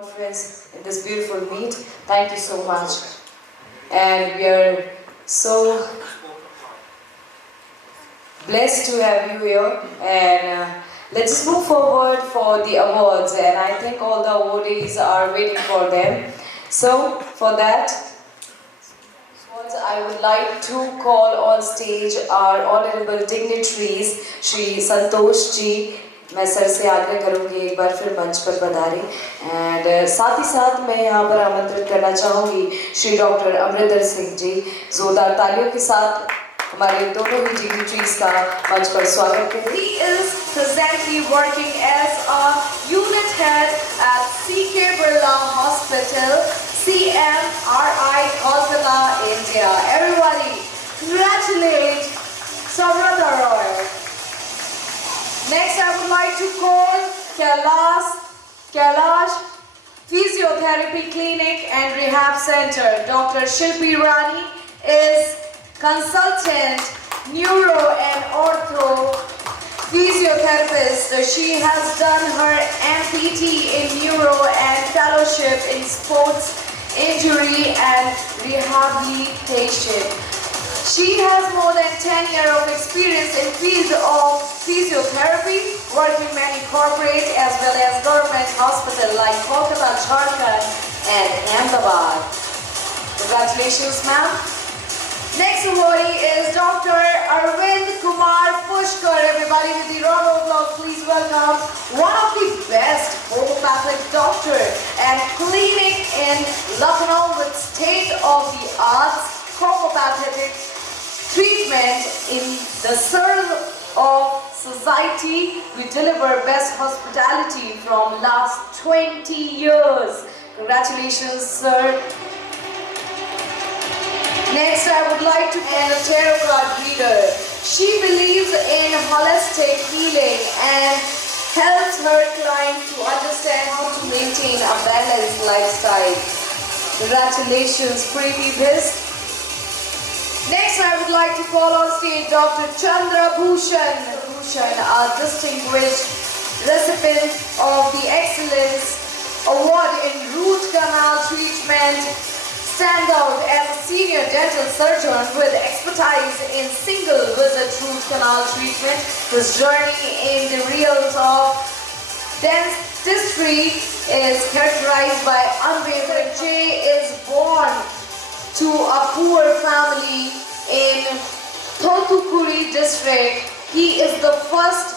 conference, in this beautiful meet. Thank you so much. And we are so blessed to have you here. And let's move forward for the awards. And I think all the awardees are waiting for them. So, for that, I would like to call on stage our honorable dignitaries, Shri Santosh ji. मैं sir से आग्रह करूंगी एक बार फिर मंच पर पधारें and साथ ही साथ मैं यहाँ पर आमंत्रित करना चाहूँगी श्री डॉक्टर अमरिंदर सिंह जी जोरदार तालियों के साथ हमारे दोनों ही डिग्निटरीज का मंच पर स्वागत करें. He is presently working as a unit head at C.K. Birla Hospital, CMRI, Kolkata, India. Everybody, congratulate Savrata Roy. Next, I would like to call Kailash Physiotherapy Clinic and Rehab Center. Dr. Shilpi Rani is consultant neuro and ortho physiotherapist. She has done her MPT in neuro and fellowship in sports injury and rehabilitation. She has more than 10 years of experience in field of physiotherapy, working many corporate as well as government hospitals like Kolkata, Jharkhand and Ahmedabad. Congratulations, ma'am. Next awardee is Dr. Arvind Kumar Pushkar. Everybody with the round of applause, please welcome one of the best homeopathic doctor and clinic in Lucknow with state-of-the-art homeopathic treatment in the service of society. We deliver best hospitality from last 20 years. Congratulations, sir. Next, I would like to call a tarot card reader. She believes in holistic healing and helps her client to understand how to maintain a balanced lifestyle. Congratulations, Preeti Bhist. Next, I would like to call on stage Dr. Chandra Bhushan, a distinguished recipient of the Excellence Award in Root Canal Treatment, stand out as a senior dental surgeon with expertise in single-visit root canal treatment. His journey in the realms of dentistry is characterized by unwavering. Jay is born to a poor family in Thothukudi district. He is the first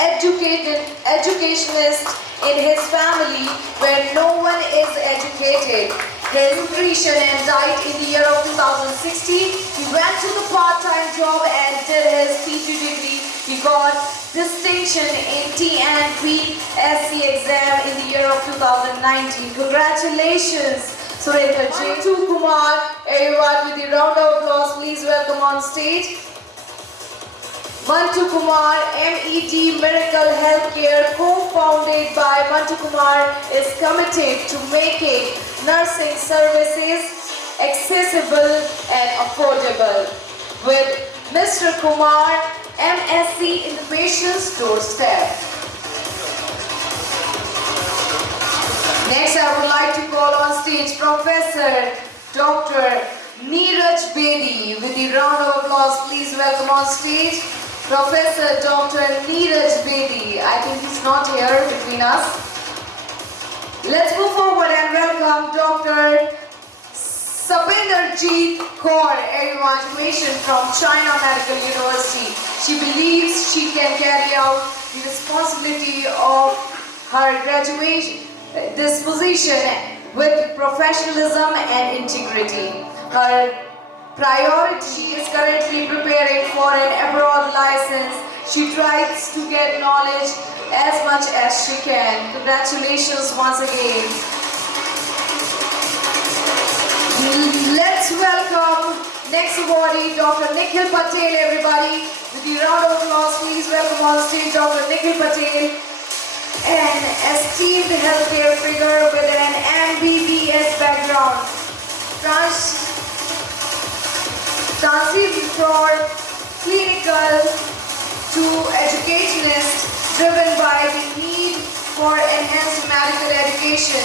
educationist in his family where no one is educated. His nutrition and diet in the year of 2016, he went to the part-time job and did his PG degree. He got distinction in TNP SC exam in the year of 2019. Congratulations, Surendra Ji. Mantu Kumar, everyone with a round of applause, please welcome on stage. Mantu Kumar, MED Miracle Healthcare, co-founded by Mantu Kumar, is committed to making nursing services accessible and affordable. With Mr. Kumar, MSc in the patient's doorstep. Next, I would like to call on stage Professor Dr. Neeraj Bedi. With the round of applause, please welcome on stage Professor Dr. Neeraj Bedi. I think he's not here between us. Let's move forward and welcome Dr. Sapinderjeet Kaur, everyone, graduation from China Medical University. She believes she can carry out the responsibility of her graduation, this position with professionalism and integrity. Her priority is currently preparing for an abroad license. She tries to get knowledge as much as she can. Congratulations once again. Let's welcome next awardee, Dr. Nikhil Patel, everybody. With the round of applause, please welcome on stage Dr. Nikhil Patel, an esteemed healthcare figure with an MBBS background. Transition from clinical to educationist, driven by the need for enhanced medical education,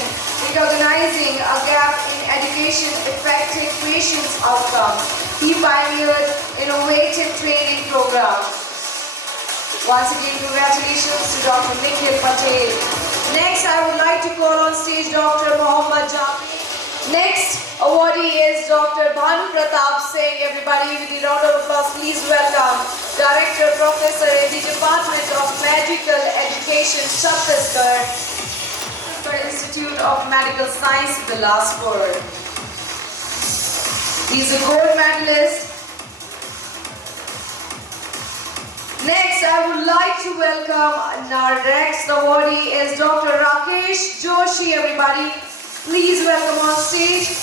recognizing a gap in education affecting patients' outcomes. He pioneered innovative training programs. Once again, congratulations to Dr. Nikhil Patel. Next, I would like to call on stage Dr. Mohammad Jafi. Next awardee is Dr. Bhanu Pratap Singh. Everybody, with a round of applause, please welcome Director Professor in the Department of Medical Education, Chhattisgarh, Institute of Medical Science, Bilaspur. He's a gold medalist. Next, I would like to welcome our next awardee is Dr. Rakesh Joshi. Everybody, please welcome on stage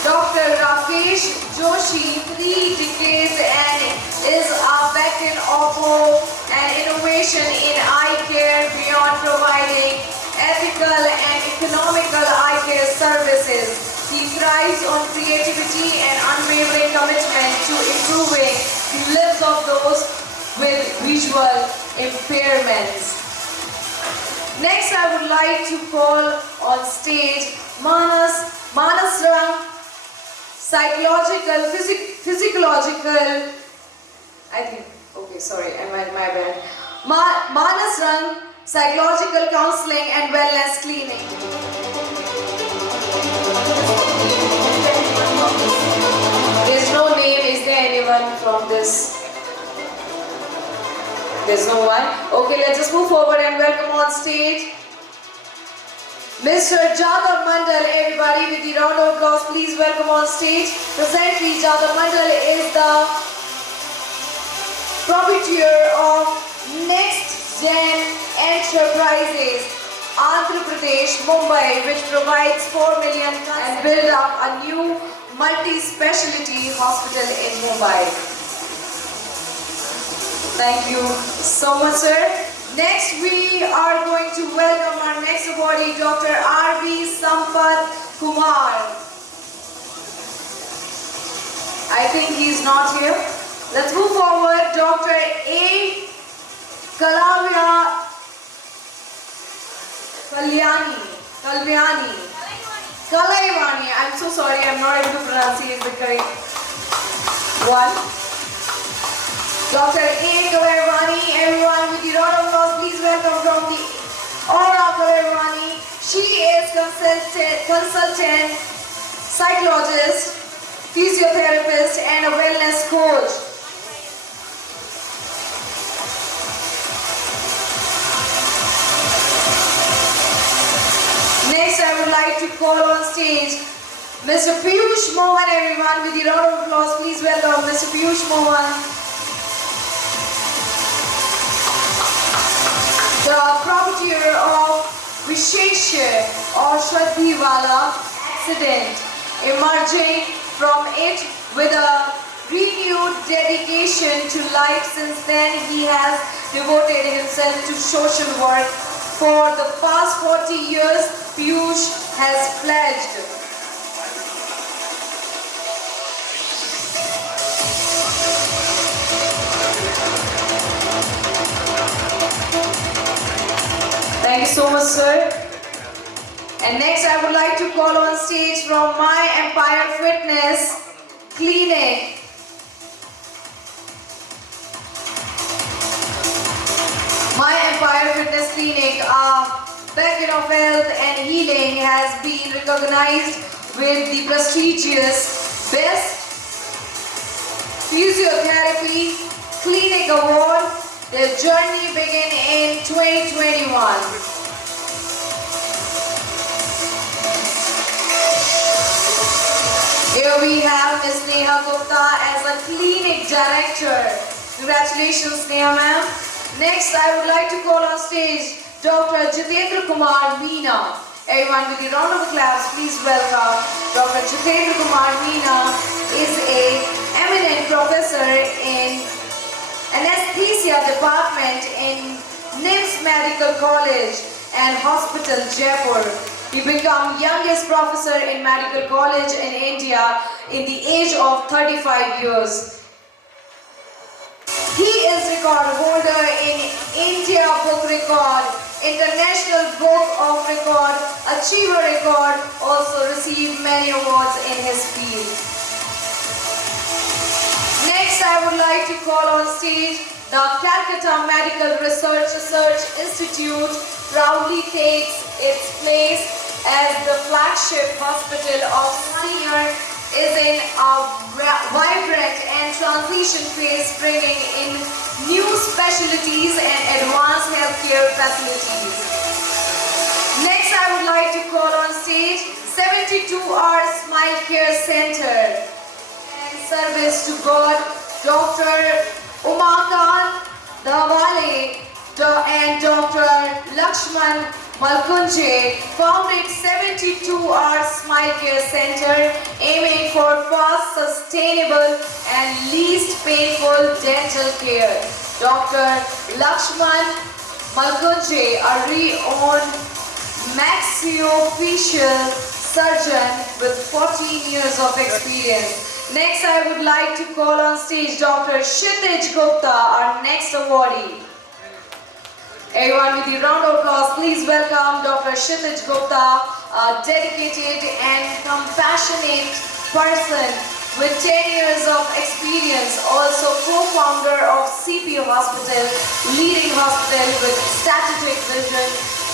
Dr. Rakesh Joshi, 3 decades and is a beacon of hope and innovation in eye care beyond providing ethical and economical eye care services. He thrives on creativity and unwavering commitment to improving the lives of those with visual impairments. Next, I would like to call on stage Manas Ram, physiological, I think, okay, sorry, my bad. Manas Ram, Psychological Counseling and Wellness Clinic. There's no name. Is there anyone from this? There's no one. Okay, let's just move forward and welcome on stage Mr. Jadhav Mandal. Everybody, with the round of applause, please welcome on stage. Presently, Jadhav Mandal is the proprietor of Next Gen Enterprises, Andhra Pradesh, Mumbai, which provides 4 million and build up a new multi-specialty hospital in Mumbai. Thank you so much, sir. Next, we are going to welcome our next awardee, Dr. R.V. Sampath Kumar. I think he's not here. Let's move forward. Dr. A. Kalaivani. I'm so sorry, I'm not able to pronounce the correct one. Dr. A. Kalaivani, everyone, with the round of applause, please welcome from the Aura Kalaivani. She is consultant, psychologist, physiotherapist, and a wellness coach. Next, I would like to call on stage Mr. Piyush Mohan, everyone, with the round of applause, please welcome Mr. Piyush Mohan. The proprietor of Vishesha or Shradhiwala accident, emerging from it with a renewed dedication to life. Since then, he has devoted himself to social work. For the past 40 years, Piyush has pledged Thank you so much, sir. And next, I would like to call on stage from My Empire Fitness Clinic. My Empire Fitness Clinic, a beacon of health and healing, has been recognized with the prestigious Best Physiotherapy Clinic Award. Their journey began in 2021. Here we have Ms. Neha Gupta as a clinic director. Congratulations, Neha ma'am. Next, I would like to call on stage Dr. Jitendra Kumar Meena. Everyone, with a round of applause, please welcome Dr. Jitendra Kumar Meena. Is an eminent professor in Anesthesia Department in NIMS Medical College and Hospital, Jaipur. He became youngest professor in medical college in India in the age of 35 years. He is record holder in India Book Record International Book of Record, Achiever Record, also received many awards in his field. Next, I would like to call on stage the Calcutta Medical Research Institute proudly takes its place as the flagship hospital of senior is in a vibrant and transition phase, bringing in new specialties and advanced healthcare facilities. Next, I would like to call on stage 72-hour Smile Care Center and service to God, Dr. Umakant Dawale and Dr. Lakshman Malkunje founded 72-hour Smile Care Center aiming for fast, sustainable and least painful dental care. Dr. Lakshman Malkunje, a renowned maxillofacial surgeon with 14 years of experience. Next, I would like to call on stage Dr. Hypedge Gupta, our next awardee. Everyone, with a round of applause, please welcome Dr. Hypedge Gupta, a dedicated and compassionate person with 10 years of experience, also co-founder of CP Hospital, leading hospital with strategic vision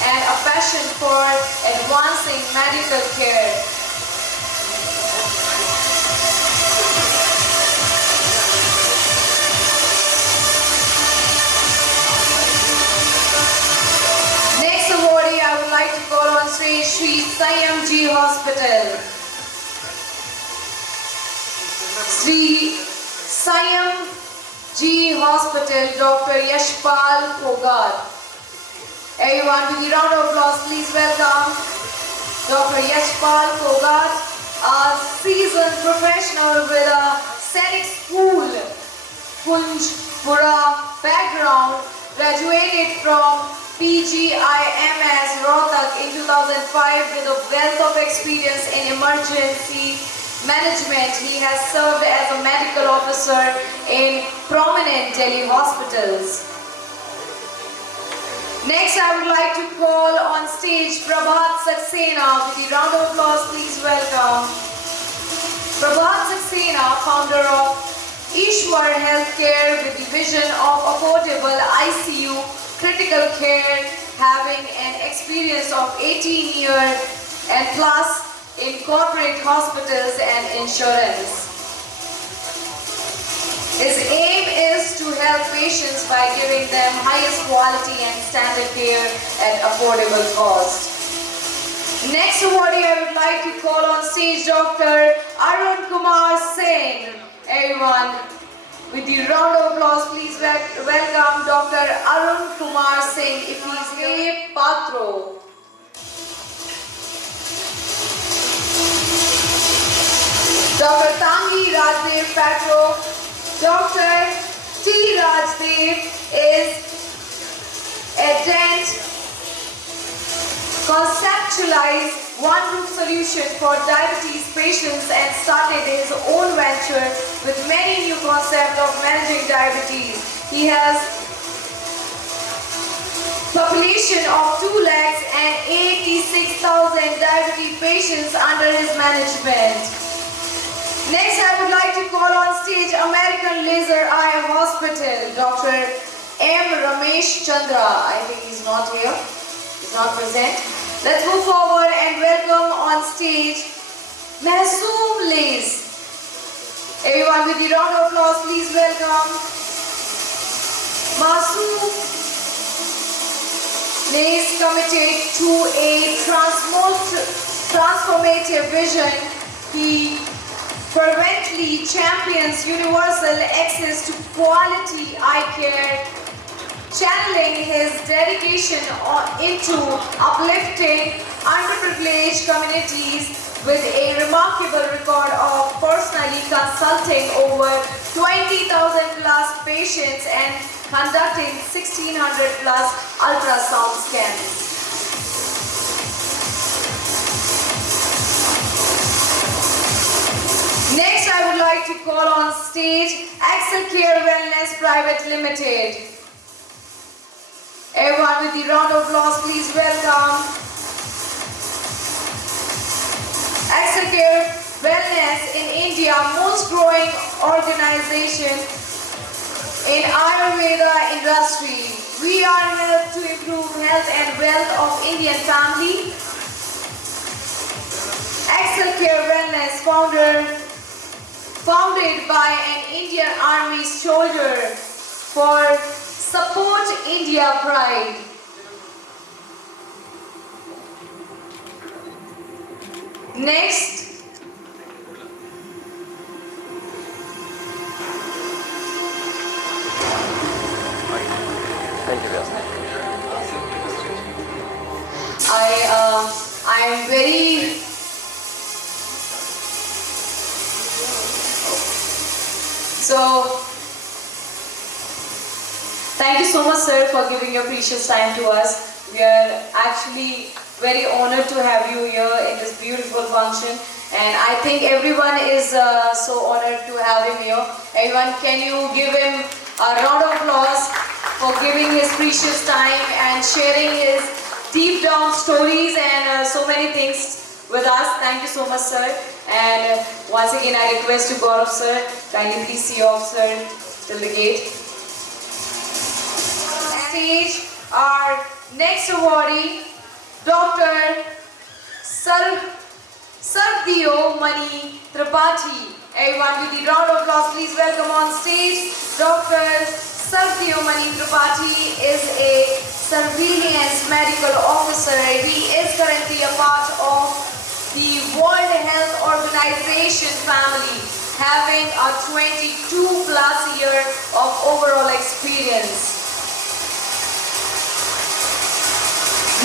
and a passion for advancing medical care. I would like to call on Sri Sayamji Hospital. Sri Sayamji Hospital, Dr. Yashpal Pogad. Everyone, with a round of applause, please welcome Dr. Yashpal Pogad, a seasoned professional with a scenic school, Punjpura background, graduated from PGIMS Rohtak in 2005 with a wealth of experience in emergency management. He has served as a medical officer in prominent Delhi hospitals. Next, I would like to call on stage Prabhat Saxena. With a round of applause, please welcome Prabhat Saxena, founder of Ishwar Healthcare with the vision of affordable ICU critical care, having an experience of 18 years and plus in corporate hospitals and insurance. His aim is to help patients by giving them highest quality and standard care at affordable cost. Next awardee, I would like to call on stage Dr. Arun Kumar Singh. Everyone, with the round of applause, please welcome Dr. Arun Kumar Singh, if he is here. Patro. Dr. Tangi Rajdev Patro. Dr. T. Rajdev is a dent conceptualized one-roof solution for diabetes patients and started his own venture with many new concepts of managing diabetes. He has population of 286,000 diabetes patients under his management. Next, I would like to call on stage American Laser Eye Hospital, Dr. M. Ramesh Chandra. I think he's not here. He's not present. Let's move forward and welcome on stage Mahsoom Lays. Everyone, with a round of applause, please welcome Mahsoom Lays, committed to a transformative vision. He fervently champions universal access to quality eye care, channeling his dedication into uplifting underprivileged communities with a remarkable record of personally consulting over 20,000 plus patients and conducting 1,600 plus ultrasound scans. Next, I would like to call on stage Axel Care Wellness Private Limited. Everyone with the round of applause, please welcome Axel Care Wellness in India, most growing organization in Ayurveda industry. We are here to improve health and wealth of Indian family. Axel Care Wellness founded by an Indian Army soldier for Support India Pride. Next, Thank you, Vyas. I am very thank you so much, sir, for giving your precious time to us. We are actually very honored to have you here in this beautiful function, and I think everyone is so honored to have him here. Everyone, can you give him a round of applause for giving his precious time and sharing his deep down stories and so many things with us. Thank you so much, sir. And once again, I request to Gaurav, sir, kindly please see off, sir, till the gate. Stage, our next awardee, Dr. Sarvdio Mani Tripathi. Everyone with the round of applause, please welcome on stage Dr. Sarvdio Mani Tripathi is a surveillance medical officer. He is currently a part of the World Health Organization family, having a 22 plus year of overall experience.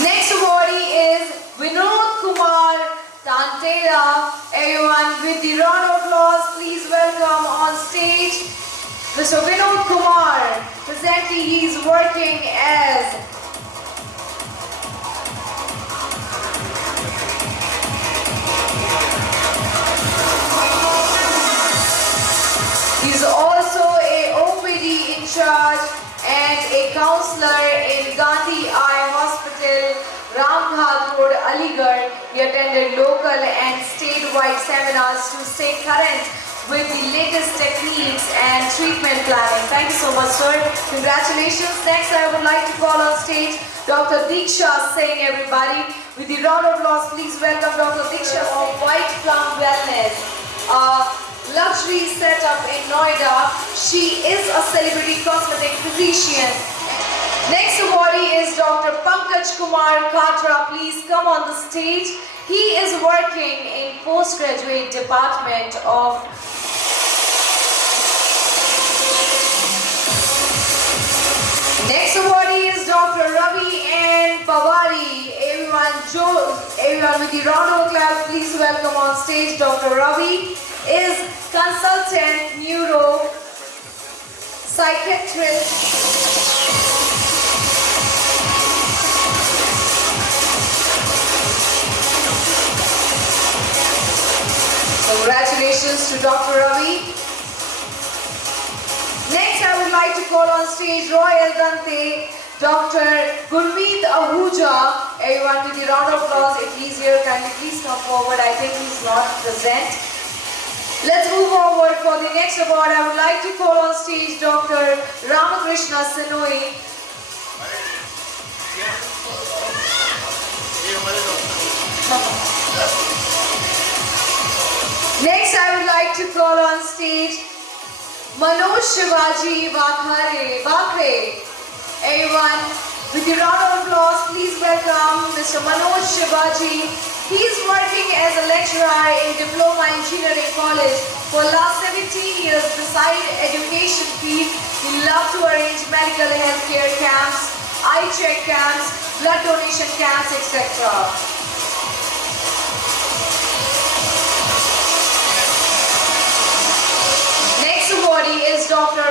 Next awardee is Vinod Kumar Tantera. Everyone with the round of applause, please welcome on stage Mr. Vinod Kumar. Presently he is working as he's also a OPD in charge and a counselor in Gandhi Eye Hospital, Ramghat Road, Aligarh. He attended local and statewide seminars to stay current with the latest techniques and treatment planning. Thank you so much, sir. Congratulations. Next, I would like to call on stage Dr. Diksha Singh, everybody. With the round of applause, please welcome Dr. Diksha of White Plum Wellness. Luxury setup in Noida. She is a celebrity cosmetic physician. Next awardee is Dr. Pankaj Kumar Katra. Please come on the stage. He is working in postgraduate department of Next awardee is Dr. Ravi and Pawari. Everyone with the round of applause, please welcome on stage Dr. Ravi is consultant neuro psychiatrist. Congratulations to Dr. Ravi. Next, I would like to call on stage Royal Dante, Dr. Gurmeet Ahuja. Everyone with the round of applause, if he's here, kindly please come forward. I think he's not present. Let's move forward for the next award. I would like to call on stage Dr. Ramakrishna Sinoi. Next, I would like to call on stage Manoj Shivaji Vakre. Everyone, with the round of applause, please welcome Mr. Manoj Shivaji. He is working as a lecturer in Diploma Engineering College for last 17 years. Beside education field, he loves to arrange medical healthcare camps, eye check camps, blood donation camps, etc. Awardee is Dr.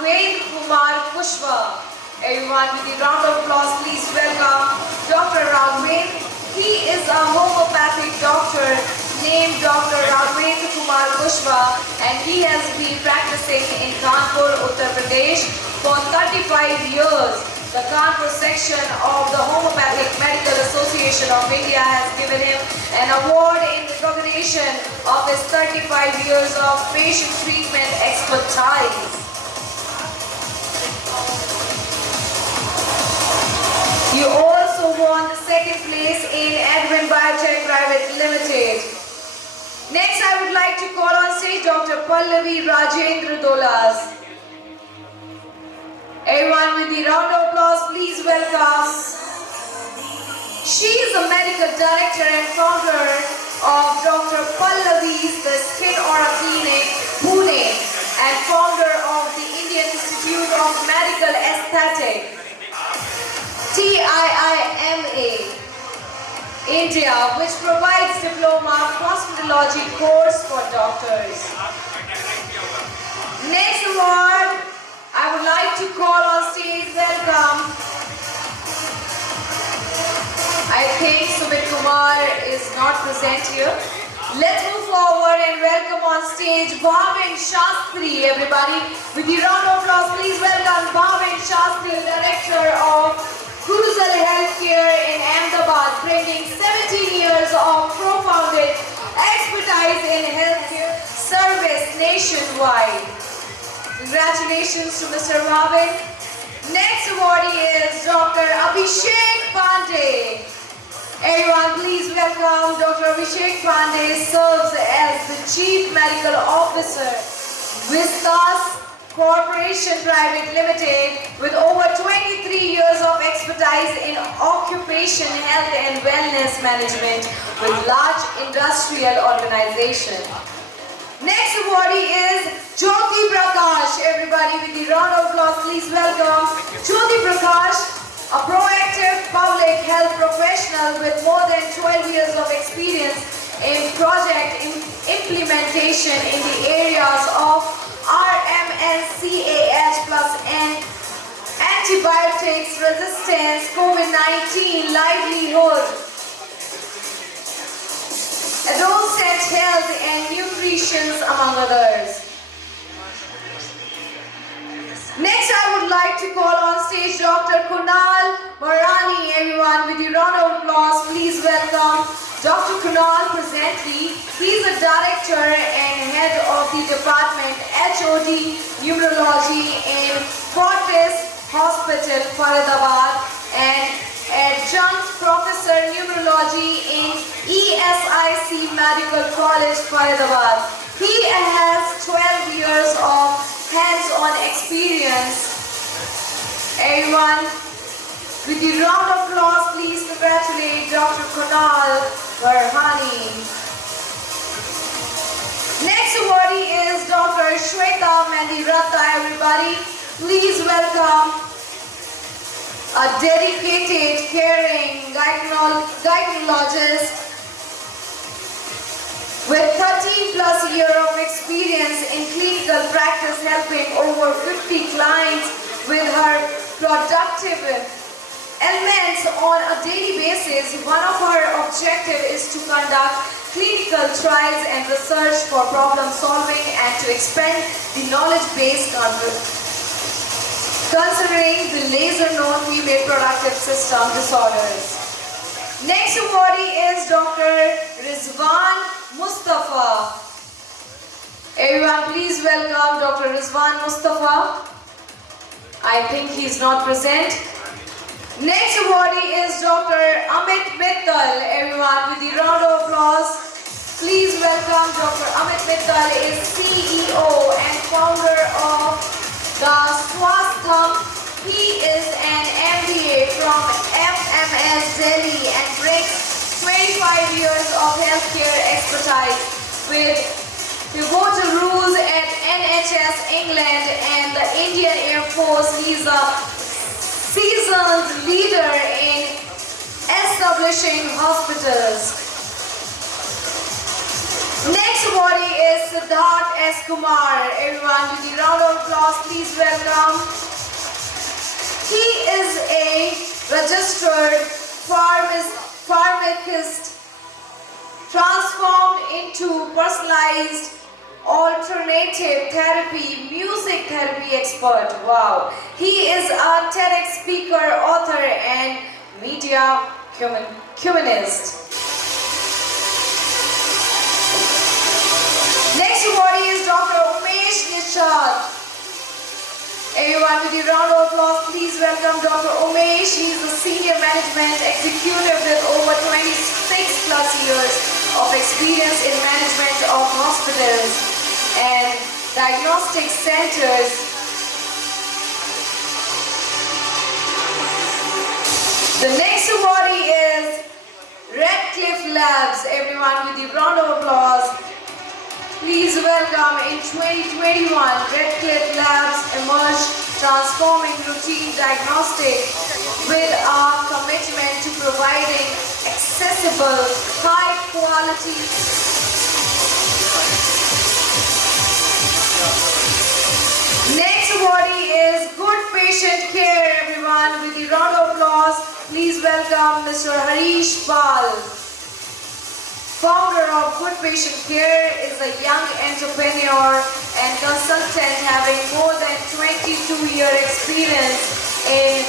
Raved Kumar Pushpa. Everyone with the round of applause, please welcome Dr. Raved. He is a homeopathic doctor named Dr. Raved Kumar Pushpa, and he has been practicing in Kanpur, Uttar Pradesh for 35 years. the Kanpur section of the Homeopathic Medical Association of India has given him an award in recognition of his 35 years of patient treatment expertise. He also won the second place in Advent Biotech Private Limited. Next, I would like to call on stage Dr. Pallavi Rajendra Dolas. Everyone with the round of applause, please welcome. She is the medical director and founder of Dr. Pallavi's The Skin Aura Clinic, Pune, and founder of the Indian Institute of Medical Aesthetic, TIIMA, India, which provides diploma cosmetology course for doctors. Next award, I would like to call on stage, welcome. I think Sumit Kumar is not present here. Let's move forward and welcome on stage Bhavin Shastri, everybody. With the round of applause, please welcome Bhavin Shastri, Director of Cruzal Healthcare in Ahmedabad, bringing 17 years of profound expertise in healthcare service nationwide. Congratulations to Mr. Bhavin. Next awardee is Dr. Abhishek Pandey. Everyone, please welcome Dr. Abhishek Pandey. Serves as the Chief Medical Officer, Vistas Corporation Private Limited, with over 23 years of expertise in occupation health and wellness management with large industrial organization. Next awardee is Jyoti Prakash. Everybody, with the round of applause, please welcome Jyoti Prakash, a proactive public health professional with more than 12 years of experience in project implementation in the areas of RMNCAH plus antibiotics resistance, COVID-19, livelihood, adolescent health and nutrition, among others. Next, I would like to call on stage Dr. Kunal Marani. Everyone, with the round of applause, please welcome Dr. Kunal presently. He is the director and head of the department HOD Neurology in Fortis Hospital, Faridabad, and adjunct professor neurology in ESIC Medical College, Faridabad. He has 12 years of hands-on experience. Everyone, with the round of applause, please congratulate Dr. Kunal Varhani. Next awardee is Dr. Shweta Mandiratta. Everybody, please welcome a dedicated, caring gynecologist with 13 plus years of experience in clinical practice, helping over 50 clients with her productive elements on a daily basis. One of her objectives is to conduct clinical trials and research for problem solving and to expand the knowledge base considering the lesser known female reproductive system disorders. Next awardee is Dr. Rizwan Mustafa. Everyone, please welcome Dr. Rizwan Mustafa. I think he is not present. Next awardee is Dr. Amit Mittal. Everyone, with the round of applause, please welcome Dr. Amit Mittal is CEO and founder of the Swastham. He is an MBA from FMS Delhi and brings 25 years of healthcare expertise with pivotal roles at NHS England and the Indian Air Force. He's a seasoned leader in establishing hospitals. Next awardee is Siddharth S. Kumar. Everyone, with the round of applause, please welcome. He is a registered pharmacist transformed into personalized alternative therapy, music therapy expert. Wow. He is a TEDx speaker, author, and media humanist. Next awardee is Dr. Umesh Nishad. Everyone, with a round of applause, please welcome Dr. Umesh. He is a senior management executive with over 26 plus years of experience in management of hospitals and diagnostic centers. The next awardee is Redcliffe Labs. Everyone, with a round of applause, please welcome in 2021, Redcliffe Labs emerged transforming routine diagnostic with our commitment to providing accessible, high quality Next awardee is Good Patient Care, everyone. With a round of applause, please welcome Mr. Harish Pal. Founder of Good Patient Care is a young entrepreneur and consultant having more than 22-year experience in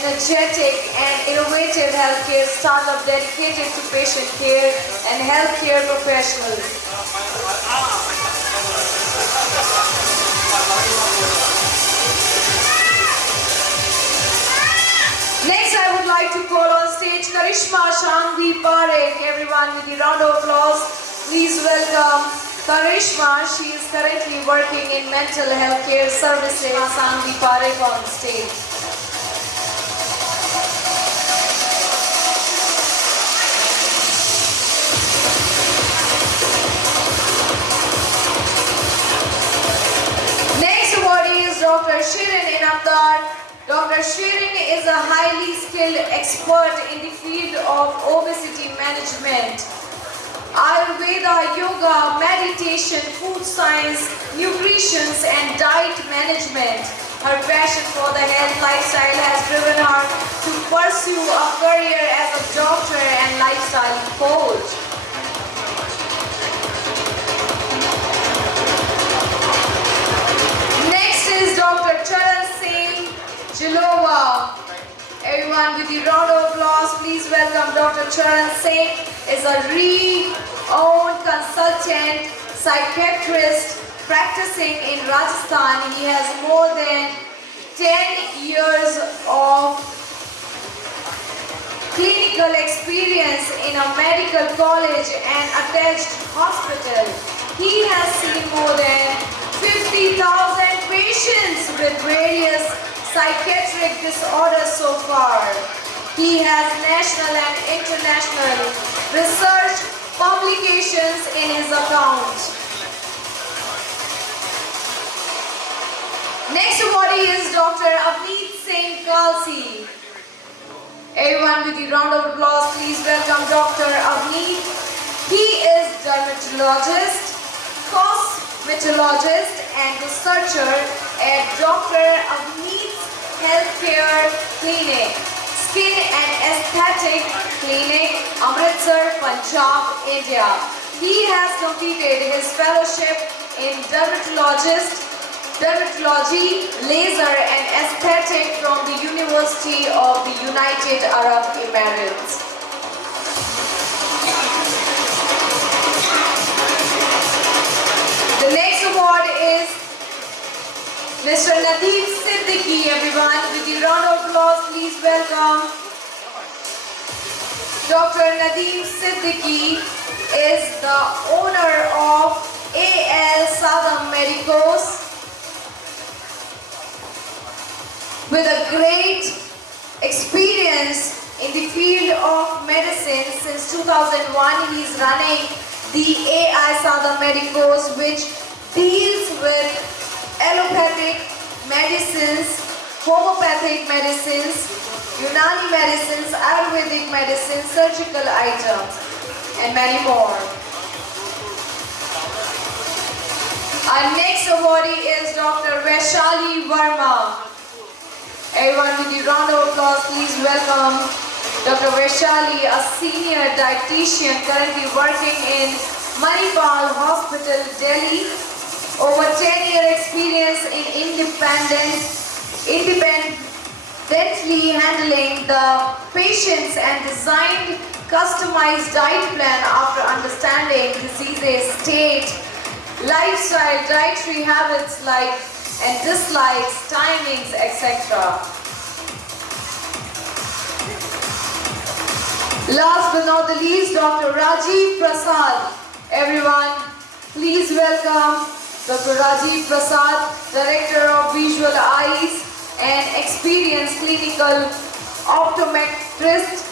energetic and innovative healthcare startup dedicated to patient care and healthcare professionals. Next, I would like to call on stage Karishma Shangvi Parekh. Everyone, with a round of applause, please welcome Karishma. She is currently working in mental health care services. Shangvi Parekh on stage. Next awardee is Dr. Shirin Inamdar. Dr. Shirin is a highly skilled expert in the field of obesity management, Ayurveda, yoga, meditation, food science, nutrition and diet management. Her passion for the health lifestyle has driven her to pursue a career as a doctor and lifestyle coach. Next is Dr. Charan Singh Jilova. Everyone, with a round of applause, please welcome Dr. Charan Singh. Is a renowned consultant, psychiatrist practicing in Rajasthan. He has more than 10 years of clinical experience in a medical college and attached hospital. He has seen more than 50,000 patients with various psychiatric disorders so far. He has national and international research publications in his account. Next awardee is Dr. Avneet Singh Kalsi. Everyone, with a round of applause, please welcome Dr. Avneet. He is dermatologist, cosmetologist and researcher at Dr. Avneet's Healthcare Clinic, Skin and Aesthetic Clinic, Amritsar, Punjab, India. He has completed his fellowship in dermatology, laser and aesthetic from the University of the United Arab Emirates. The next award is Mr. Nadeem Siddiqui, everyone. With a round of applause, please welcome Dr. Nadeem Siddiqui is the owner of AL Sadam Medicos. With a great experience in the field of medicine since 2001, he is running the AI Sadam Medicos, which deals with allopathic medicines, homeopathic medicines, Unani medicines, Ayurvedic medicines, surgical items, and many more. Our next awardee is Dr. Vaishali Verma. Everyone, with a round of applause, please welcome Dr. Vaishali, a senior dietitian currently working in Manipal Hospital, Delhi. Over 10-year experience in independently handling the patients and designed customized diet plan after understanding diseases, state, lifestyle, dietary habits like and dislikes, timings, etc. Last but not the least, Dr. Rajiv Prasad. Everyone, please welcome Dr. Rajiv Prasad, Director of Visual Eyes and experienced clinical optometrist.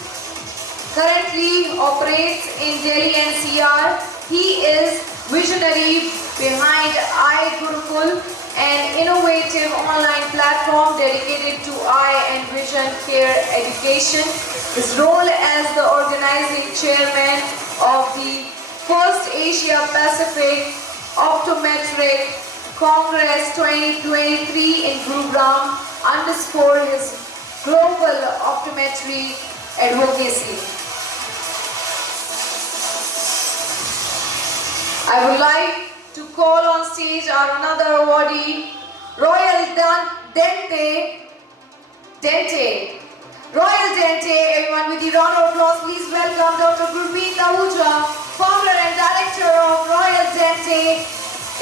Currently operates in Delhi NCR. He is visionary behind Eye Gurukul, an innovative online platform dedicated to eye and vision care education. His role as the organizing chairman of the First Asia Pacific Optometric Congress 2023 in Gurugram underscore his global optometry advocacy. I would like to call on stage our another awardee, Royal Dente, everyone with the round of applause, please welcome Dr. Gurmeet Ahuja, founder and director of Royal Dente,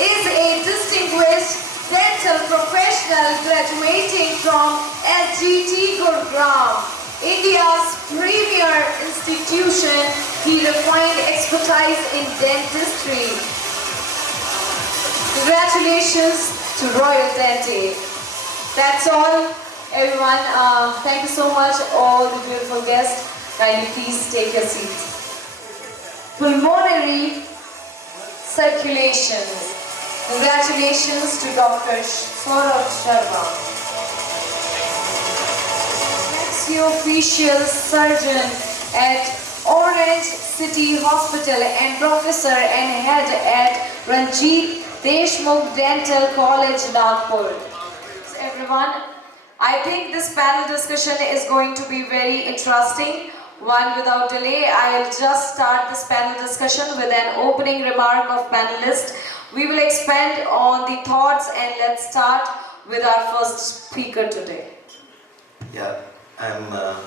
is a distinguished dental professional graduating from SGT Gurugram, India's premier institution. He refined expertise in dentistry. Congratulations to Royal Dente. That's all, everyone. Thank you so much, all the beautiful guests. Kindly please take your seats. Pulmonary circulation. Congratulations to Dr. Saurabh Sharma. Maxillofacial surgeon at Orange City Hospital and professor and head at Ranjit Deshmukh Dental College, Nagpur. Everyone, I think this panel discussion is going to be very interesting. One, without delay, I'll just start this panel discussion with an opening remark of panelists. We will expand on the thoughts and let's start with our first speaker today. Yeah,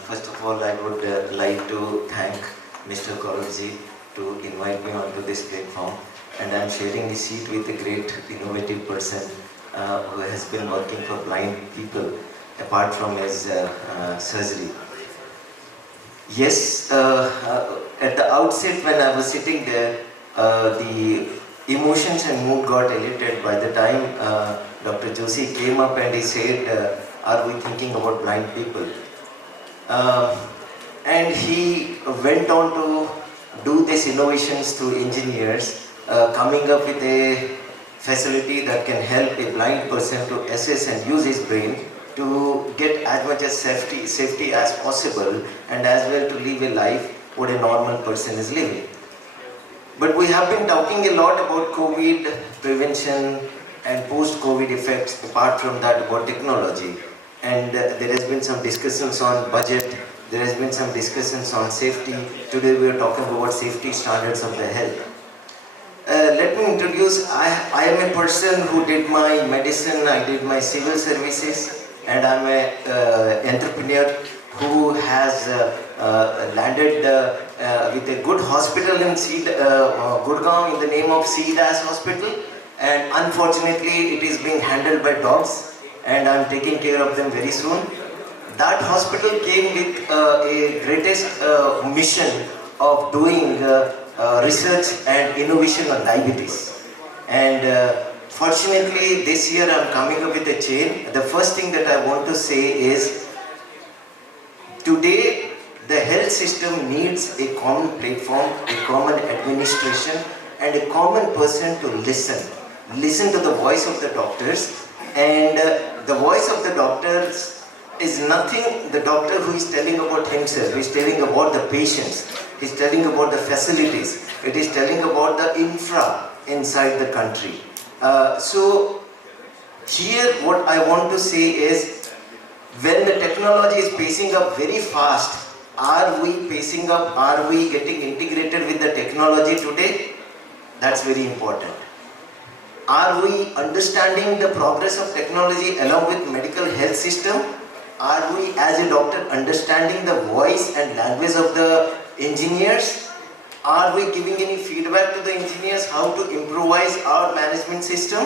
first of all, I would like to thank Mr. Kaurji to invite me onto this platform, and I'm sharing the seat with a great innovative person who has been working for blind people apart from his surgery. Yes, at the outset when I was sitting there, the emotions and mood got elated by the time Dr. Joshi came up and he said, are we thinking about blind people? And he went on to do these innovations through engineers, coming up with a facility that can help a blind person to assess and use his brain to get as much as safety as possible, and as well to live a life what a normal person is living. But we have been talking a lot about COVID prevention and post-COVID effects, apart from that about technology. And there has been some discussions on budget, there has been some discussions on safety. Today we are talking about safety standards of the health. Let me introduce, I am a person who did my medicine, I did my civil services, and I'm an entrepreneur who has landed with a good hospital in Gurgaon in the name of CDAS Hospital, and unfortunately it is being handled by dogs, and I'm taking care of them very soon. That hospital came with a greatest mission of doing research and innovation on diabetes. And fortunately this year I'm coming up with a chain. The first thing that I want to say is, today the health system needs a common platform, a common administration, and a common person to listen. Listen to the voice of the doctors, and the voice of the doctors is nothing the doctor who is telling about himself, he is telling about the patients, he is telling about the facilities, it is telling about the infra inside the country. So here what I want to say is, when the technology is pacing up very fast, are we pacing up, are we getting integrated with the technology today? That's very important. Are we understanding the progress of technology along with medical health system? Are we as a doctor understanding the voice and language of the engineers? Are we giving any feedback to the engineers how to improvise our management system?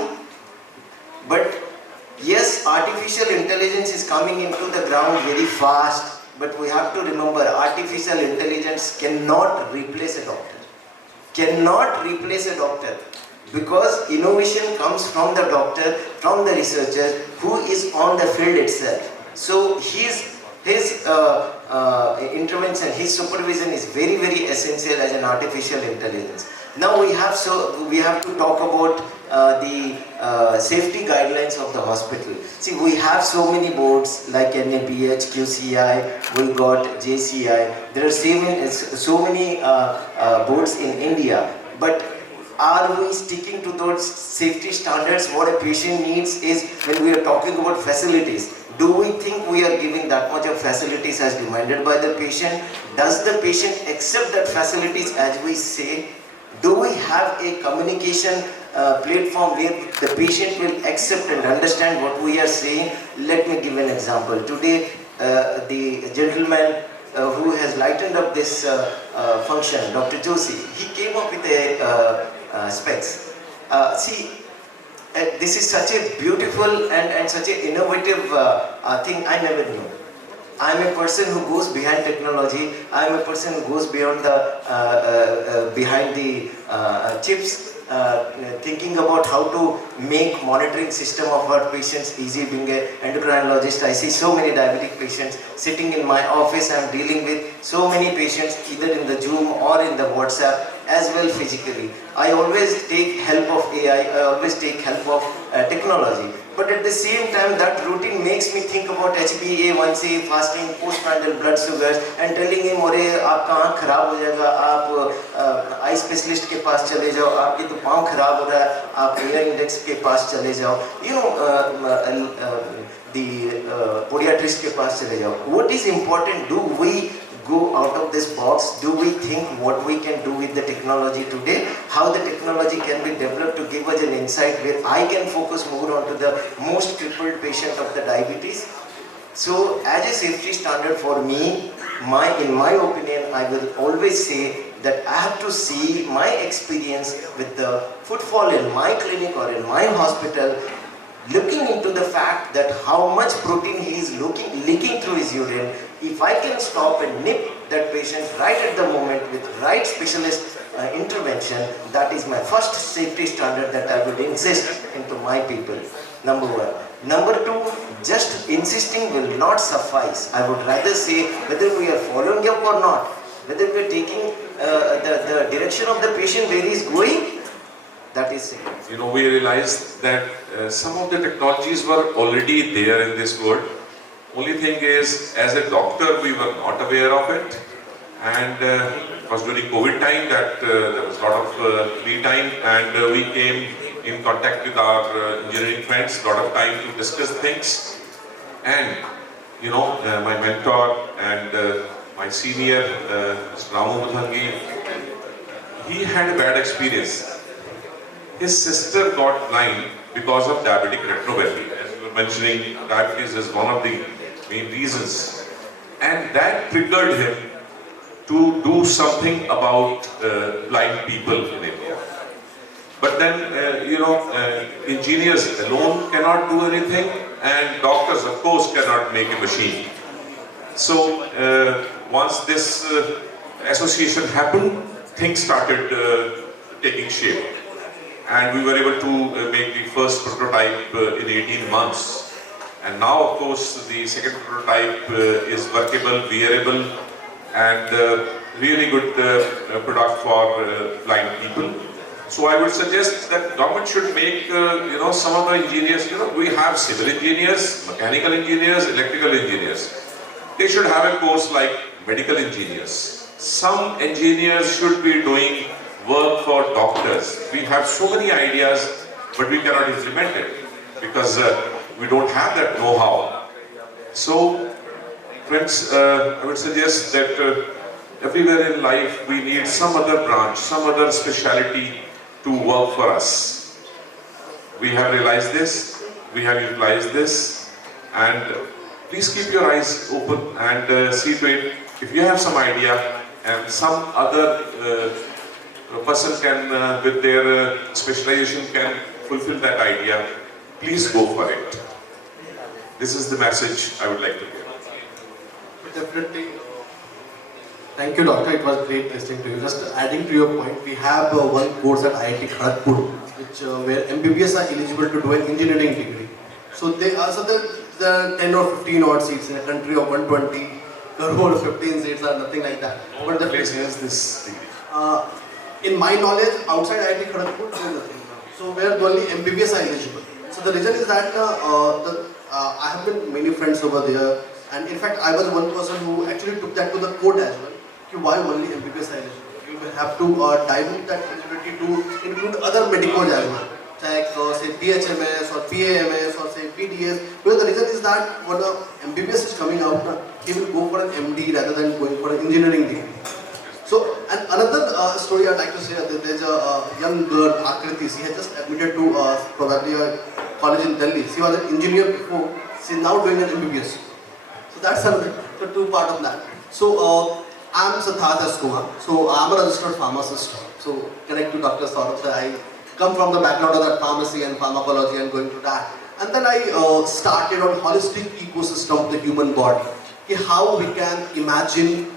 But yes, artificial intelligence is coming into the ground very fast, but we have to remember artificial intelligence cannot replace a doctor. Cannot replace a doctor, because innovation comes from the doctor, from the researcher who is on the field itself. So his intervention, his supervision is very, very essential as an artificial intelligence. Now we have to talk about the safety guidelines of the hospital. See, we have so many boards like NABH, QCI, we got JCI. There are so many boards in India, but are we sticking to those safety standards? What a patient needs is, when we are talking about facilities, do we think we are giving that much of facilities as demanded by the patient? Does the patient accept that facilities as we say? Do we have a communication platform where the patient will accept and understand what we are saying? Let me give an example. Today, the gentleman who has lightened up this function, Dr. Joshi, he came up with a specs. This is such a beautiful and such an innovative thing I never knew. I am a person who goes behind technology. I am a person who goes beyond behind the chips, thinking about how to make monitoring system of our patients easy. Being an endocrinologist, I see so many diabetic patients sitting in my office. I am dealing with so many patients either in the Zoom or in the WhatsApp, as well physically. I always take help of AI, I always take help of technology. But at the same time, that routine makes me think about HbA1c, fasting, postprandial blood sugars, and telling him, "अरे आपका आँख खराब हो जाएगा, आप eye specialist के पास चले जाओ, आपकी तो पाँव खराब हो रहा है, आप एयर इंडेक्स के पास चले जाओ, the podiatrist के पास चले जाओ." What is important? Do we go out of this box? Do we think what we can do with the technology today? How the technology can be developed to give us an insight where I can focus more onto the most crippled patient of the diabetes? So as a safety standard for me, in my opinion, I will always say that I have to see my experience with the footfall in my clinic or in my hospital, looking into the fact that how much protein he is leaking through his urine. If I can stop and nip that patient right at the moment with right specialist intervention, that is my first safety standard that I would insist into my people. Number one. Number two, just insisting will not suffice. I would rather say whether we are following up or not, whether we are taking the direction of the patient where he is going, that is it. We realized that some of the technologies were already there in this world. Only thing is, as a doctor, we were not aware of it, and it was during COVID time that there was a lot of free time, and we came in contact with our engineering friends, a lot of time to discuss things. And my mentor and my senior, Mr. Ramu Muthangi, he had a bad experience. His sister got blind because of diabetic retinopathy. As you were mentioning, diabetes is one of the main reasons, and that triggered him to do something about blind people in India. But then, engineers alone cannot do anything, and doctors, of course, cannot make a machine. So once this association happened, things started taking shape, and we were able to make the first prototype in 18 months. And now, of course, the second prototype is workable, wearable, and really good product for blind people. So I would suggest that government should make, some of the engineers, we have civil engineers, mechanical engineers, electrical engineers. They should have a course like medical engineers. Some engineers should be doing work for doctors. We have so many ideas, but we cannot implement it because we don't have that know-how. So, friends, I would suggest that everywhere in life we need some other branch, some other specialty to work for us. We have realized this, we have utilized this, and please keep your eyes open and see to it. If you have some idea and some other person can, with their specialization, can fulfill that idea, please go for it. This is the message I would like to give. Definitely. Thank you, Doctor. It was great listening to you. Just adding to your point, we have one course at IIT Kharagpur, where MBBS are eligible to do an engineering degree. So they are the 10 or 15 odd seats in a country of 120 crore, 15 seats or nothing like that. But the place has this degree. In my knowledge, outside IIT Kharagpur, there is nothing. So where only MBBS are eligible. So the reason is that I have been many friends over there, and in fact I was one person who actually took that to the court as well. Why only MBBS are eligible? You will have to dilute that eligibility to include other medicals as well, like say PHMS or PAMS or say PDS. Because the reason is that when MBBS is coming out, he will go for an MD rather than going for an engineering degree. So, and another story I'd like to say, that there's a young girl, Akriti. She has just admitted to probably a college in Delhi. She was an engineer before. She's now doing an MBBS. So that's the two part of that. So I'm Siddharth Kumar. So I'm a registered pharmacist. So connect to Dr. Saurabh. I come from the background of that pharmacy and pharmacology and going to that. And then I started on holistic ecosystem of the human body. How we can imagine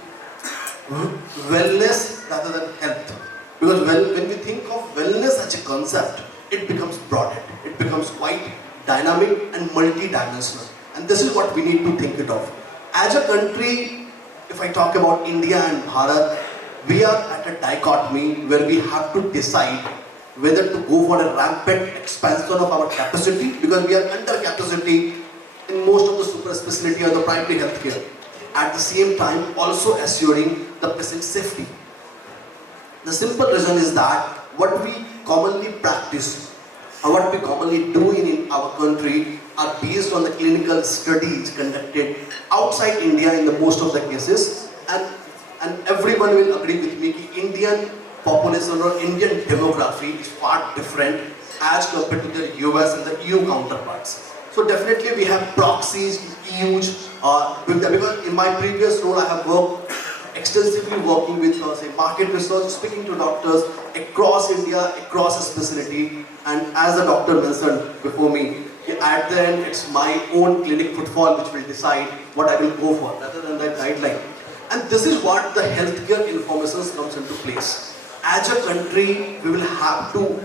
wellness rather than health. Because when we think of wellness as a concept, it becomes broadened. It becomes quite dynamic and multi-dimensional. And this is what we need to think it of. As a country, if I talk about India and Bharat, we are at a dichotomy where we have to decide whether to go for a rampant expansion of our capacity, because we are under capacity in most of the super specialty or the primary health care. At the same time, also assuring the patient safety. The simple reason is that what we commonly practice or what we commonly do in our country are based on the clinical studies conducted outside India in the most of the cases, and everyone will agree with me that Indian population or Indian demography is far different as compared to the US and the EU counterparts. So definitely we have proxies, huge, because in my previous role I have worked extensively working with say market research, speaking to doctors across India, across a specialty, and as the doctor mentioned before me, at the end it's my own clinic footfall which will decide what I will go for rather than that guideline. And this is what the healthcare information comes into place. As a country, we will have to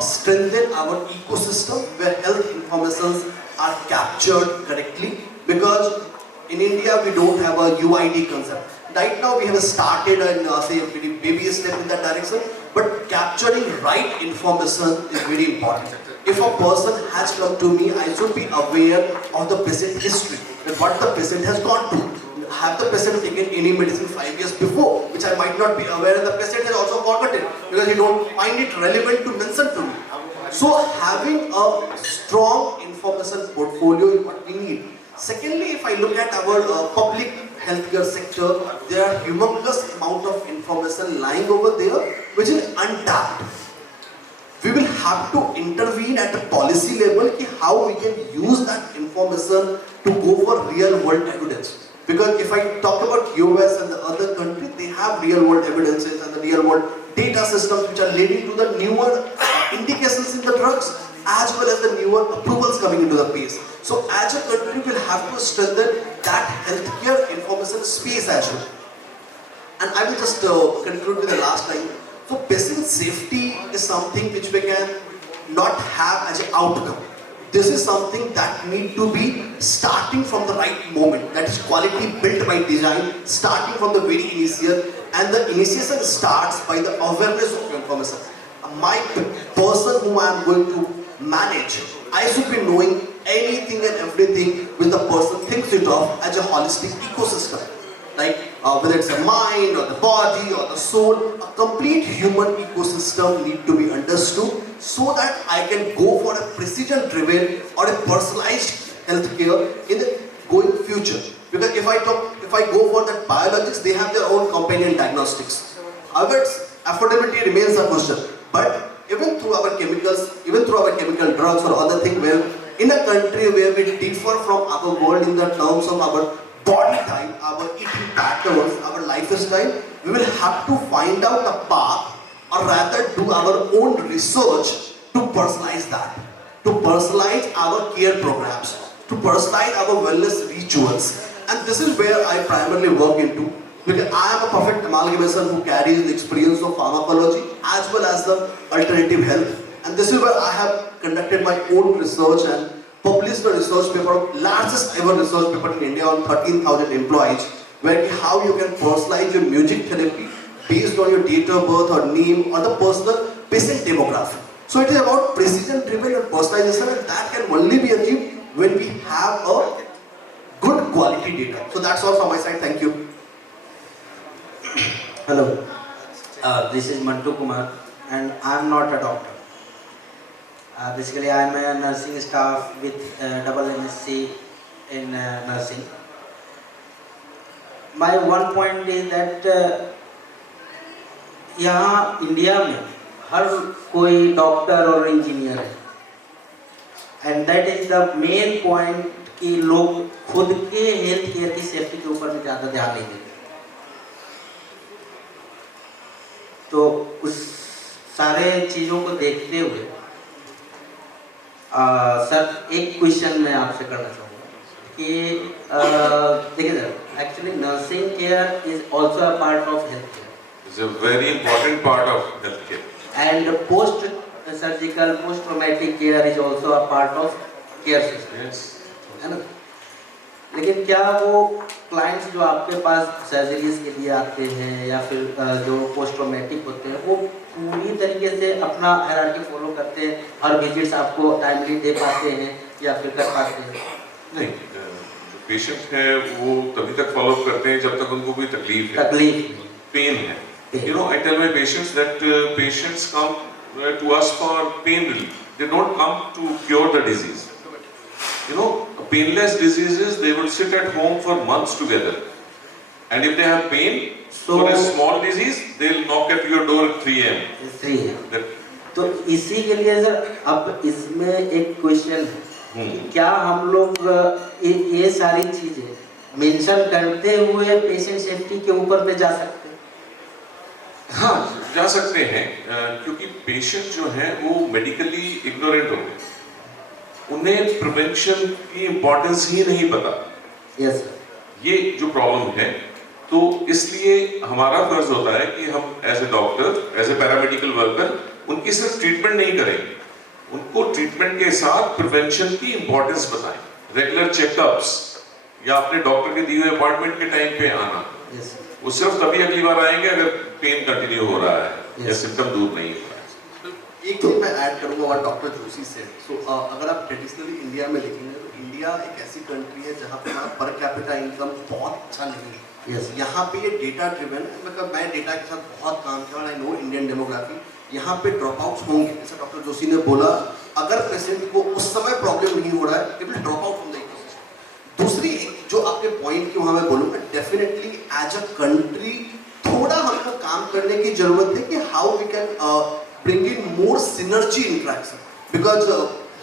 strengthen our ecosystem where health informations are captured correctly, because in India we don't have a UID concept. Right now we have started and say a baby step in that direction, but capturing right information is very important. If a person has come to me, I should be aware of the patient history and what the patient has gone to. Have the patient taken any medicine 5 years before, which I might not be aware, and the patient has also forgotten because you don't find it relevant to mention to me. So having a strong information portfolio is what we need. Secondly, if I look at our public healthcare sector, there are humongous amount of information lying over there which is untapped. We will have to intervene at a policy level how we can use that information to go for real world evidence. Because if I talk about US and the other countries, they have real world evidences and the real world data systems which are leading to the newer indications in the drugs as well as the newer approvals coming into the place. So as a country, we will have to strengthen that healthcare information space as well. And I will just conclude with the last line. So patient safety is something which we can not have as an outcome. This is something that need to be starting from the right moment. That is quality built by design, starting from the very initial, and the initiation starts by the awareness of information. My person whom I am going to manage, I should be knowing anything and everything which the person thinks it of as a holistic ecosystem. Like whether it's a mind or the body or the soul, a complete human ecosystem need to be understood so that I can go for a precision driven or a personalized healthcare in the going future. Because if I go for that biologics, they have their own companion diagnostics. However, affordability remains a question. But even through our chemicals, even through our chemical drugs or other things, where in a country where we differ from our world in the terms of our body type, our eating patterns, our lifestyle, we will have to find out a path, or rather do our own research to personalize that, to personalize our care programs, to personalize our wellness rituals. And this is where I primarily work into, because I am a perfect amalgamation who carries the experience of pharmacology as well as the alternative health. And this is where I have conducted my own research and published a research paper, largest ever research paper in India on 13,000 employees, where how you can personalize your music therapy based on your date of birth or name or the personal patient demographic. So it is about precision driven and personalization, and that can only be achieved when we have a good quality data. So that's all from my side. Thank you. Hello, this is Mantu Kumar, and I am not a doctor. Basically, I am a nursing staff with double MSc in nursing. My one point is that यहाँ India में हर कोई doctor और engineer है, and that is the main point कि लोग खुद के health care की सेफ्टी के ऊपर में ज़्यादा ध्यान नहीं देते। तो उस सारे चीज़ों को देखते हुए सर एक क्वेश्चन मैं आपसे करना चाहूँगा कि देखिए sir, actually nursing care is also a part of health care. It's a very important part of healthcare. And post-surgical, post-traumatic care is also a part of care system. Yes. है ना? लेकिन क्या वो क्लाइंट्स जो आपके पास surgeries के लिए आते हैं या फिर जो पोस्ट ट्रॉमेटिक होते हैं, वो पूरी तरीके से अपना हायरार्की फॉलो करते हैं, हर विजिट्स आपको टाइमली दे पाते हैं या फिर कर पाते हैं? नहीं, जो पेशेंट है वो तभी तक फॉलो करते हैं जब तक उनको कोई तकलीफ पेन है। You know, I tell my patients that patients come to us for pain relief. They don't come to cure the disease. You know, painless diseases, they will sit at home for months together. And if they have pain for a small disease, they'll knock at your door at 3 AM. 3 AM. तो इसी के लिए sir अब इसमें एक question है कि क्या हम लोग ये सारी चीजें मेंशन करते हुए पेशेंट सेफ्टी के ऊपर पे जा सकते हैं? हाँ, जा सकते हैं, क्योंकि पेशेंट जो है वो मेडिकली इग्नोरेंट हो गए, उन्हें प्रिवेंशन की इम्पोर्टेंस ही नहीं पता। Yes sir. ये जो प्रॉब्लम है, तो इसलिए हमारा फर्ज होता है कि हम as a doctor, as a paramedical worker उनकी सिर्फ ट्रीटमेंट नहीं करेंगे, उनको ट्रीटमेंट के साथ प्रिवेंशन की इम्पोर्टेंस बताएं। रेगुलर चेकअप्स या अपने डॉक्टर के दिए हुए अपॉइंटमेंट के टाइम पे आना। Yes sir. वो सिर्फ तभी अगली बार आएंगे अगर पेन कंटिन्यू हो रहा है या सिम्टम दूर नहीं हो रहा है। एक चीज मैं ऐड करूंगा व्हाट डॉक्टर जोशी से। अगर आप ट्रेडिशनली इंडिया में देखेंगे तो इंडिया एक ऐसी कंट्री है जहाँ पे हमारा पर कैपिटा इनकम बहुत अच्छा नहीं है। यस। यहाँ पे ये डेटा ड्रिवन, मतलब मैं डेटा के साथ बहुत काम किया और आई नो इंडियन डेमोग्राफी। यहाँ पे ड्रॉप आउट्स होंगे, जैसा डॉक्टर जोशी ने बोला, अगर पेशेंट को उस समय प्रॉब्लम नहीं हो रहा है, it will drop out from the ecosystem. दूसरी जो आपके पॉइंट की वहाँ मैं बोलूँगा, डेफिनेटली एज अ कंट्री थोड़ा हमको काम करने की जरूरत है कि how we can bring in more synergy interaction, because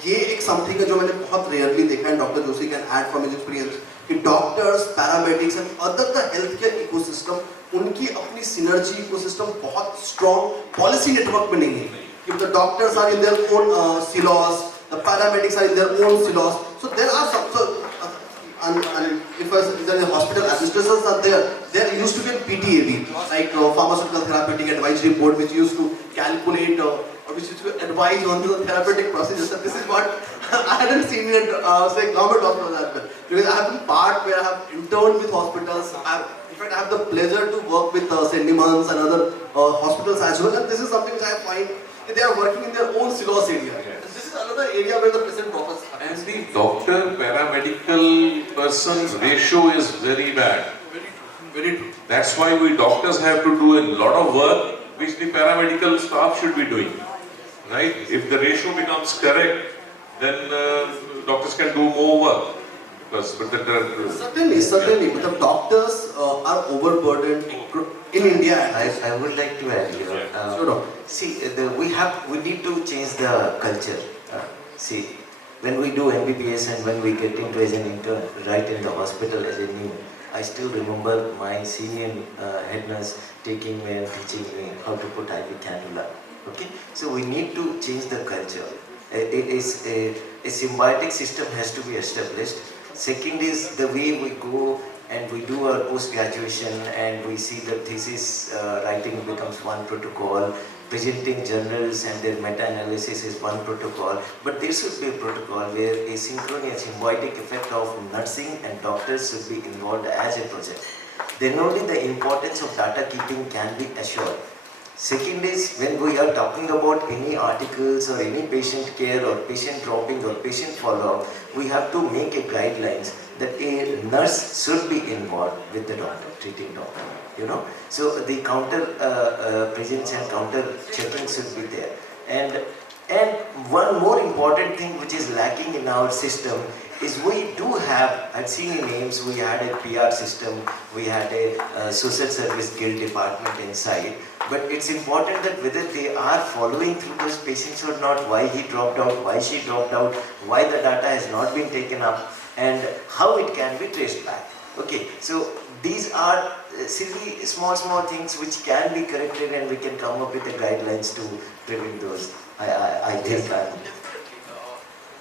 ये एक समथिंग है जो मैंने बहुत रेयरली देखा है। Doctor Joshi can add from his experience कि doctors, paramedics and other the health care ecosystem, उनकी अपनी सिनर्जी इकोसिस्टम बहुत स्ट्रॉन्ग पॉलिसी नेटवर्क में नहीं है। If the doctors are in their own silos, the paramedics are in their own silos, so there are some and if the hospital administrators are there used to be a PTAB, like pharmaceutical therapeutic advisory board, which used to calculate or which used to advise on the therapeutic procedures. So this is what I hadn't seen it say government hospitals as well, because I have been part where I have interned with hospitals. In fact, I have the pleasure to work with St. Nimans and other hospitals as well, and this is something which I find they are working in their own silos area. Yes. And this is another area where the patient drops. And the doctor paramedical person ratio is very bad. Very true. That's why we doctors have to do a lot of work which the paramedical staff should be doing, right? If the ratio becomes correct, then doctors can do more work. Certainly, but the doctors are overburdened in India. I would like to add here. No, no. See, we need to change the culture. See, when we do MBBS and when we get into as an intern, right in the hospital as a new, I still remember my senior head nurse taking me and teaching me how to put IV cannula. Okay, so we need to change the culture. A symbiotic system has to be established. Second is the way we go and we do our post-graduation and we see the thesis writing becomes one protocol, presenting journals and their meta-analysis is one protocol, but there should be a protocol where a synchrony and symbiotic effect of nursing and doctors should be involved as a project. Then only the importance of data keeping can be assured. Second is when we are talking about any articles or any patient care or patient dropping or patient follow-up, we have to make a guidelines that a nurse should be involved with the doctor, treating doctor, you know. So the counter presence and counter checking should be there. And one more important thing which is lacking in our system is we do have, I've seen in names, we had a PR system, we had a social service guild department inside, but it's important that whether they are following through those patients or not, why he dropped out, why she dropped out, why the data has not been taken up, and how it can be traced back. Okay, so these are silly, small things which can be corrected and we can come up with the guidelines to prevent those. I think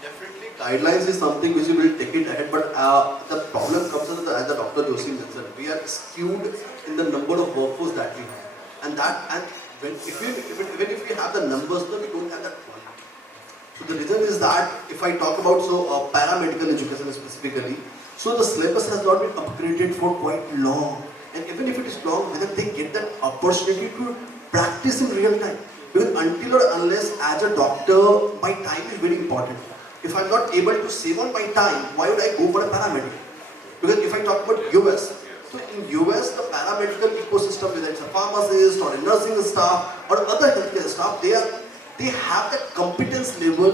Definitely, guidelines is something which we will take it ahead, but the problem comes as the Dr. Joshi mentioned, we are skewed in the number of workforce that we have, and even if we have the numbers, no, we don't have that quality. So the reason is that if I talk about paramedical education specifically, so the syllabus has not been upgraded for quite long, and even if it is long, whether they get that opportunity to practice in real time. Because until or unless as a doctor, my time is very important. If I'm not able to save on my time, why would I go for a paramedic? Because if I talk about US, so in US, the paramedical ecosystem, whether it's a pharmacist or a nursing staff or other healthcare staff, they have that competence level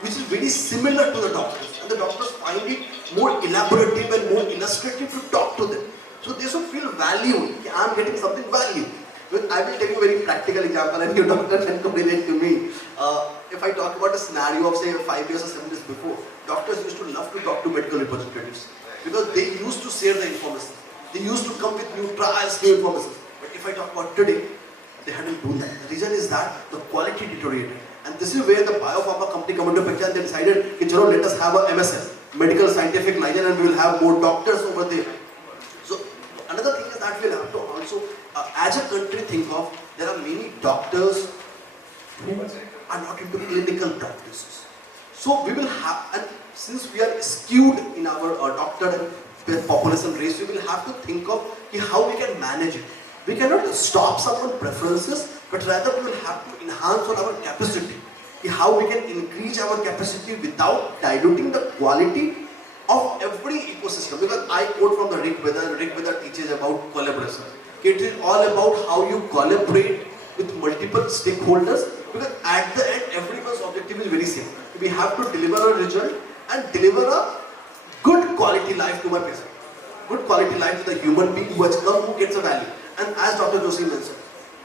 which is very similar to the doctors. And the doctors find it more elaborative and more illustrative to talk to them. So they should feel valued. I'm getting something valued. I will tell you a very practical example and you doctor can relate to me. If I talk about a scenario of say 5 years or 7 years before, doctors used to love to talk to medical representatives because they used to share the information. They used to come with new trials, new information. But if I talk about today, they hadn't done that. The reason is that the quality deteriorated. And this is where the biopharma company come into picture and they decided, let us have a MSN, medical scientific license, and we will have more doctors over there. So another thing is that we will have to also as a country think of, there are many doctors who are not into clinical practices. So we will have, and since we are skewed in our doctor and population race, we will have to think of how we can manage it. We cannot stop someone's preferences, but rather we will have to enhance on our capacity. How we can increase our capacity without diluting the quality of every ecosystem. Because I quote from the Rick Vedder teaches about collaboration. It is all about how you collaborate with multiple stakeholders, because at the end everyone's objective is very same. We have to deliver a result and deliver a good quality life to my patient. Good quality life to the human being who has come, who gets a value. And as Dr. Joshi mentioned,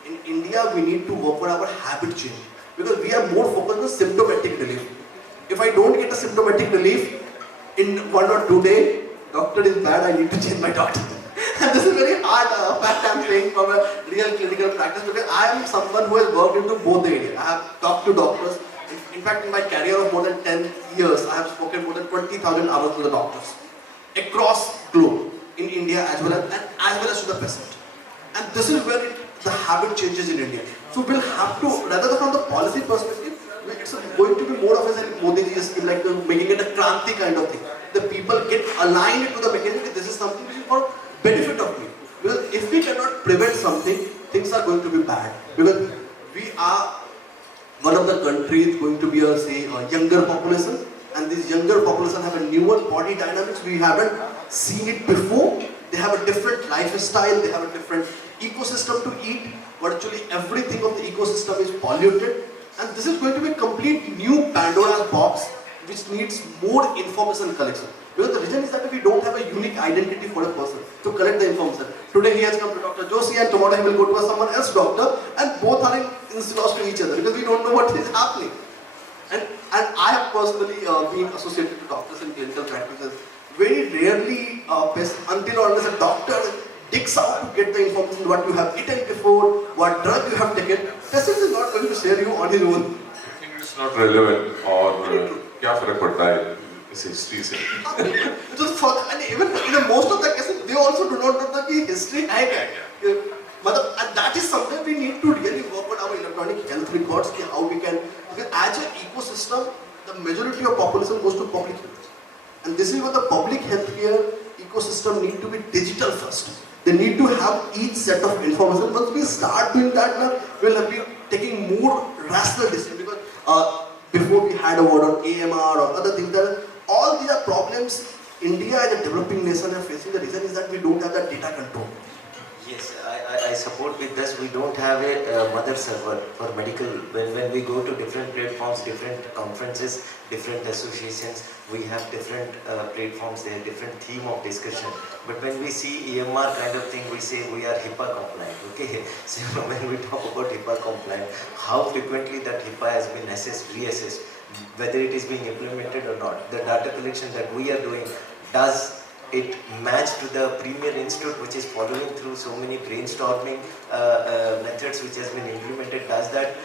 in India we need to work on our habit change, because we are more focused on symptomatic relief. If I don't get a symptomatic relief in 1 or 2 days, doctor is bad, I need to change my doctor. And this is very hard fact I'm saying from a real clinical practice, because I am someone who has worked into both the areas. I have talked to doctors. In fact, in my career of more than 10 years, I have spoken more than 20,000 hours to the doctors across globe, in India as well as to the patient. And this is where the habit changes in India. So we'll have to, rather than from the policy perspective, it's going to be more of a Modi scheme, like making it a Kranti kind of thing. The people get aligned to the mechanism. This is something which is for benefit of me. Because if we cannot prevent something, things are going to be bad. Because we are one of the countries going to be a younger population, and this younger population have a newer body dynamics. We haven't seen it before. They have a different lifestyle, they have a different ecosystem to eat. Virtually everything of the ecosystem is polluted, and this is going to be a complete new Pandora's box which needs more information collection. Because the reason is that we don't have a unique identity for a person to collect the information. Today he has come to Dr. Joshi and tomorrow he will go to someone else doctor, and both are in lost to each other because we don't know what is happening. And I have personally been associated with doctors in clinical practices. Very rarely, until or unless a doctor digs out to get the information what you have eaten before, what drug you have taken, patient is not going to share you on his own. I think it's not relevant or क्या फर्क पड़ता है इस history से? And even in most of the cases, they also do not know the history है क्या. And that is something we need to really work on our electronic health records, how we can, because as an ecosystem, the majority of population goes to public health. And this is what the public healthcare ecosystem need to be digital first. They need to have each set of information. Once we start doing that, we'll be taking more rational decisions. Because before we had a word on AMR or other things, all these are problems India as a developing nation are facing. The reason is that we don't have that data control. Yes, I support with this. We don't have a mother server for medical. When we go to different platforms, different conferences, different associations, we have different platforms there, different theme of discussion. But when we see EMR kind of thing, we say we are HIPAA compliant. Okay, so when we talk about HIPAA compliant, how frequently that HIPAA has been assessed, reassessed, whether it is being implemented or not. The data collection that we are doing, does it match to the premier institute which is following through so many brainstorming methods which has been implemented? Does that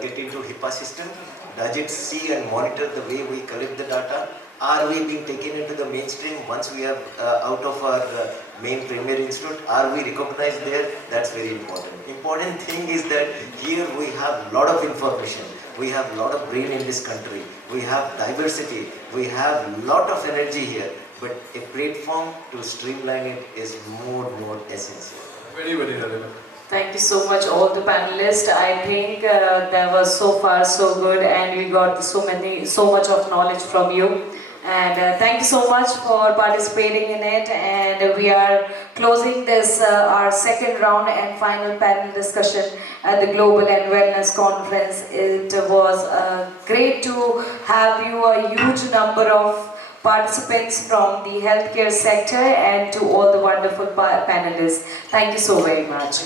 get into HIPAA system? Does it see and monitor the way we collect the data? Are we being taken into the mainstream once we are out of our main premier institute? Are we recognized there? That's very important. Important thing is that here we have lot of information. We have lot of brain in this country. We have diversity. We have lot of energy here. But a platform to streamline it is more essential. Very, very relevant. Thank you so much all the panelists. I think that was so far so good and we got so much of knowledge from you. And thank you so much for participating in it. And we are closing this our second round and final panel discussion at the Global and Wellness Conference. It was great to have you, a huge number of participants from the healthcare sector, and to all the wonderful panelists. Thank you so very much.